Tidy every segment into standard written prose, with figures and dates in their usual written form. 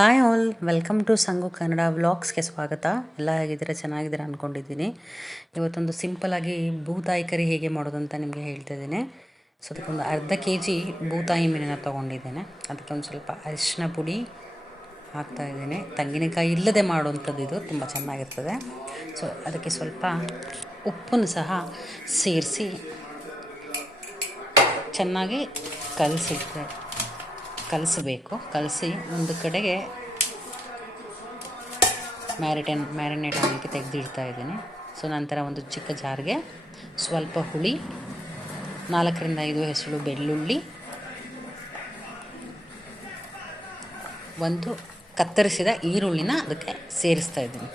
Hi all, welcome to Sangu Kannada ವ್ಲಾಗ್ಸ್ಗೆ ಸ್ವಾಗತ. ಎಲ್ಲ ಹೇಗಿದ್ದೀರಾ? ಚೆನ್ನಾಗಿದ್ದೀರಾ ಅಂದ್ಕೊಂಡಿದ್ದೀನಿ. ಇವತ್ತೊಂದು ಸಿಂಪಲಾಗಿ ಬೂತಾಯಿ ಕರಿ ಹೇಗೆ ಮಾಡೋದು ಅಂತ ನಿಮಗೆ ಹೇಳ್ತಾ ಇದ್ದೀನಿ. ಸೊ ಅದಕ್ಕೊಂದು ಅರ್ಧ kg ಬೂತಾಯಿ ಮೀನನ್ನು ತೊಗೊಂಡಿದ್ದೇನೆ. ಅದಕ್ಕೆ ಒಂದು ಸ್ವಲ್ಪ ಅರಿಶಿನ ಪುಡಿ ಹಾಕ್ತಾಯಿದ್ದೀನಿ. ತೆಂಗಿನಕಾಯಿ ಇಲ್ಲದೆ ಮಾಡುವಂಥದ್ದು ಇದು ತುಂಬ ಚೆನ್ನಾಗಿರ್ತದೆ. ಸೊ ಅದಕ್ಕೆ ಸ್ವಲ್ಪ ಉಪ್ಪನ್ನು ಸಹ ಸೇರಿಸಿ ಚೆನ್ನಾಗಿ ಕಲಿಸಬೇಕು. ಕಲಸಿ ಒಂದು ಕಡೆಗೆ ಮ್ಯಾರಿನೇಟ್ ಆಗಲಿಕ್ಕೆ ತೆಗೆದಿಡ್ತಾ ಇದ್ದೀನಿ. ಸೊ ನಂತರ ಒಂದು ಚಿಕ್ಕ ಜಾರ್ಗೆ ಸ್ವಲ್ಪ ಹುಳಿ, 4ರಿಂದ 5 ಹೆಸಳು ಬೆಳ್ಳುಳ್ಳಿ, ಒಂದು ಕತ್ತರಿಸಿದ ಈರುಳ್ಳಿನ ಅದಕ್ಕೆ ಸೇರಿಸ್ತಾ ಇದ್ದೀನಿ.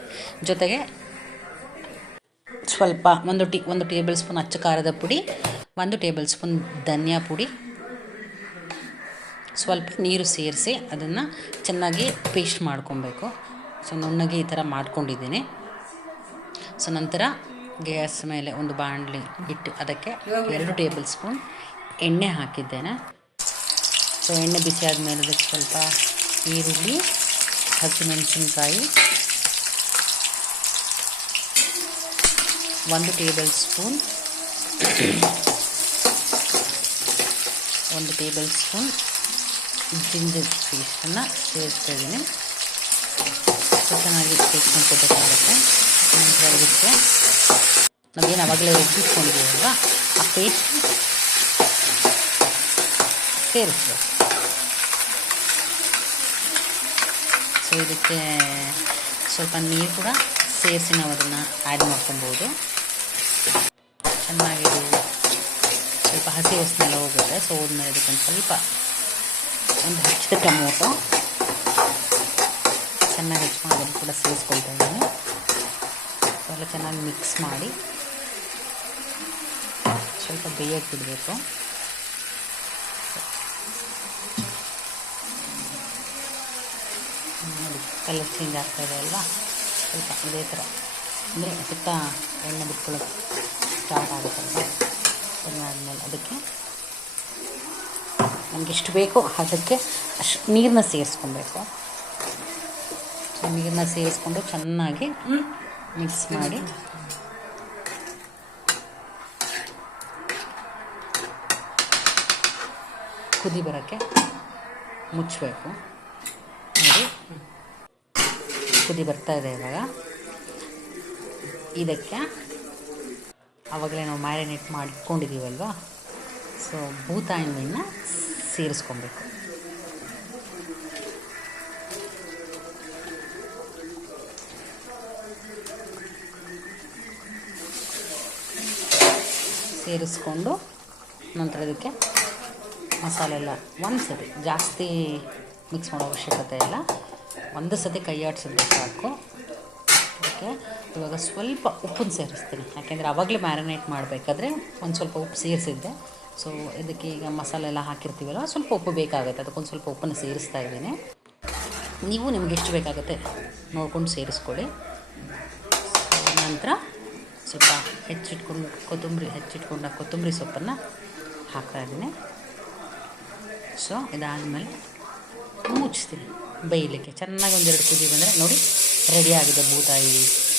ಜೊತೆಗೆ ಸ್ವಲ್ಪ ಒಂದು ಟೇಬಲ್ ಸ್ಪೂನ್ ಅಚ್ಚ ಖಾರದ ಪುಡಿ, 1 ಟೇಬಲ್ ಸ್ಪೂನ್ ಧನಿಯಾ ಪುಡಿ, ಸ್ವಲ್ಪ ನೀರು ಸೇರಿಸಿ ಅದನ್ನು ಚೆನ್ನಾಗಿ ಪೇಸ್ಟ್ ಮಾಡ್ಕೊಬೇಕು. ಸೊ ನುಣ್ಣಗೆ ಈ ಥರ ಮಾಡ್ಕೊಂಡಿದ್ದೀನಿ. ಸೊ ನಂತರ ಗ್ಯಾಸ್ ಮೇಲೆ ಒಂದು ಬಾಣಲಿ ಇಟ್ಟು ಅದಕ್ಕೆ 2 ಟೇಬಲ್ ಸ್ಪೂನ್ ಎಣ್ಣೆ ಹಾಕಿದ್ದೇನೆ. ಸೊ ಎಣ್ಣೆ ಬಿಸಿ ಆದಮೇಲೆ ಅದಕ್ಕೆ ಸ್ವಲ್ಪ ಈರುಳ್ಳಿ, ಹಸಿಮೆಣಸಿನ್ಕಾಯಿ, 1 ಟೇಬಲ್ ಸ್ಪೂನ್ ಜಿಂಜರ್ ಪೇಸ್ಟನ್ನು ಸೇರಿಸ್ತಾ ಇದ್ದೀನಿ. ಚೆನ್ನಾಗಿ ಬೇಯಿಸ್ಕೊಂಡ್ಕೋಬೇಕಾಗುತ್ತೆ. ನಂತರ ಅದಕ್ಕೆ ನಾವೇನು ಆವಾಗಲೇ ರುಬ್ಬಿಟ್ಕೊಂಡಿದ್ದೀವಲ್ವ ಆ ಪೇಸ್ಟ್ ಸೇರಿಸ್ಬೇಕು. ಸೊ ಇದಕ್ಕೆ ಸ್ವಲ್ಪ ನೀರು ಕೂಡ ಸೇರಿಸಿ ನಾವು ಅದನ್ನು ಆ್ಯಡ್ ಮಾಡ್ಕೊಬೋದು. ಚೆನ್ನಾಗಿದು ಸ್ವಲ್ಪ ಹಸಿ ವಾಸನೆಲ್ಲ ಹೋಗುತ್ತೆ. ಸೊ ಹೋದ್ಮೇಲೆ ಅದಕ್ಕೊಂದು ಸ್ವಲ್ಪ ಒಂದು ಹೆಚ್ಚಿದ ಟೊಮೊಟೊ ಚೆನ್ನಾಗಿ ಹೆಚ್ಕೊಂಡು ಅದನ್ನು ಕೂಡ ಸೇರಿಸ್ಕೊಳ್ತಾ ಇದ್ದೀನಿ. ಎಲ್ಲ ಚೆನ್ನಾಗಿ ಮಿಕ್ಸ್ ಮಾಡಿ ಸ್ವಲ್ಪ ಬೇಯಕ್ಕೆ ಬಿಡಬೇಕು. ನೋಡಿ ಕಲರ್ ಚೇಂಜ್ ಆಗ್ತಾಯಿದೆ ಅಲ್ವಾ? ಸ್ವಲ್ಪ ಇದೇ ಥರ ಅಂದರೆ ಸುತ್ತ ಎಣ್ಣೆ ಬಿಟ್ಕೊಳ್ಳೋದು ಸ್ಟಾರ್ಟ್ ಆಗುತ್ತಲ್ವ. ಅದಾದಮೇಲೆ ಅದಕ್ಕೆ ನಮಗೆ ಎಷ್ಟು ಬೇಕೋ ಅದಕ್ಕೆ ಅಷ್ಟು ನೀರನ್ನ ಸೇರಿಸ್ಕೊಬೇಕು. ಸೊ ನೀರನ್ನ ಸೇರಿಸ್ಕೊಂಡು ಚೆನ್ನಾಗಿ ಮಿಕ್ಸ್ ಮಾಡಿ ಕುದಿ ಬರೋಕ್ಕೆ ಮುಚ್ಚಬೇಕು. ನೋಡಿ ಕುದಿ ಬರ್ತಾಯಿದೆ ಇವಾಗ. ಇದಕ್ಕೆ ಆವಾಗಲೇ ನಾವು ಮ್ಯಾರಿನೇಟ್ ಮಾಡಿಟ್ಕೊಂಡಿದ್ದೀವಲ್ವ, ಸೊ ಬೂತಾಯಿ ಮೀನನ್ನ ಸೇರಿಸ್ಕೊಬೇಕು. ಸೇರಿಸ್ಕೊಂಡು ನಂತರ ಇದಕ್ಕೆ ಮಸಾಲೆ ಎಲ್ಲ ಒಂದು ಸತಿ, ಜಾಸ್ತಿ ಮಿಕ್ಸ್ ಮಾಡೋ ಅವಶ್ಯಕತೆ ಇಲ್ಲ, ಒಂದು ಸತಿ ಕೈ ಆಡಿಸಿದ್ರೆ ಸಾಕು. ಅದಕ್ಕೆ ಇವಾಗ ಸ್ವಲ್ಪ ಉಪ್ಪನ್ನು ಸೇರಿಸ್ತೀನಿ, ಯಾಕೆಂದರೆ ಆವಾಗಲೇ ಮ್ಯಾರಿನೇಟ್ ಮಾಡಬೇಕಾದ್ರೆ ಒಂದು ಸ್ವಲ್ಪ ಉಪ್ಪು ಸೇರಿಸಿದ್ದೆ. ಸೊ ಇದಕ್ಕೆ ಈಗ ಮಸಾಲೆ ಎಲ್ಲ ಹಾಕಿರ್ತೀವಲ್ಲ, ಸ್ವಲ್ಪ ಉಪ್ಪು ಬೇಕಾಗುತ್ತೆ. ಅದಕ್ಕೊಂದು ಸ್ವಲ್ಪ ಉಪ್ಪನ್ನು ಸೇರಿಸ್ತಾ ಇದ್ದೀನಿ. ನೀವು ನಿಮ್ಗೆ ಎಷ್ಟು ಬೇಕಾಗುತ್ತೆ ನೋಡ್ಕೊಂಡು ಸೇರಿಸ್ಕೊಳ್ಳಿ. ನಂತರ ಸ್ವಲ್ಪ ಹೆಚ್ಚಿಟ್ಕೊಂಡ ಕೊತ್ತಂಬರಿ ಸೊಪ್ಪನ್ನು ಹಾಕ್ತಾಯಿದ್ದೀನಿ. ಸೊ ಇದಾದಮೇಲೆ ಮುಚ್ಚಿಸ್ತೀನಿ ಬೇಯಲಿಕ್ಕೆ. ಚೆನ್ನಾಗಿ 1-2 ಕುದಿ ಬಂದರೆ ನೋಡಿ ರೆಡಿ ಆಗಿದೆ ಬೂತಾಯಿ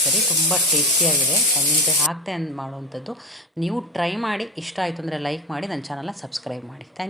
ಕರಿ. ತುಂಬ ಟೇಸ್ಟಿಯಾಗಿದೆ. ತೆಂಗಿನಕಾಯಿ ಹಾಕ್ತೆ ಅಂತ ಮಾಡುವಂಥದ್ದು. ನೀವು ಟ್ರೈ ಮಾಡಿ, ಇಷ್ಟ ಆಯಿತು ಅಂದರೆ ಲೈಕ್ ಮಾಡಿ, ನನ್ನ ಚಾನಲ್ನ ಸಬ್ಸ್ಕ್ರೈಬ್ ಮಾಡಿ. Thank you.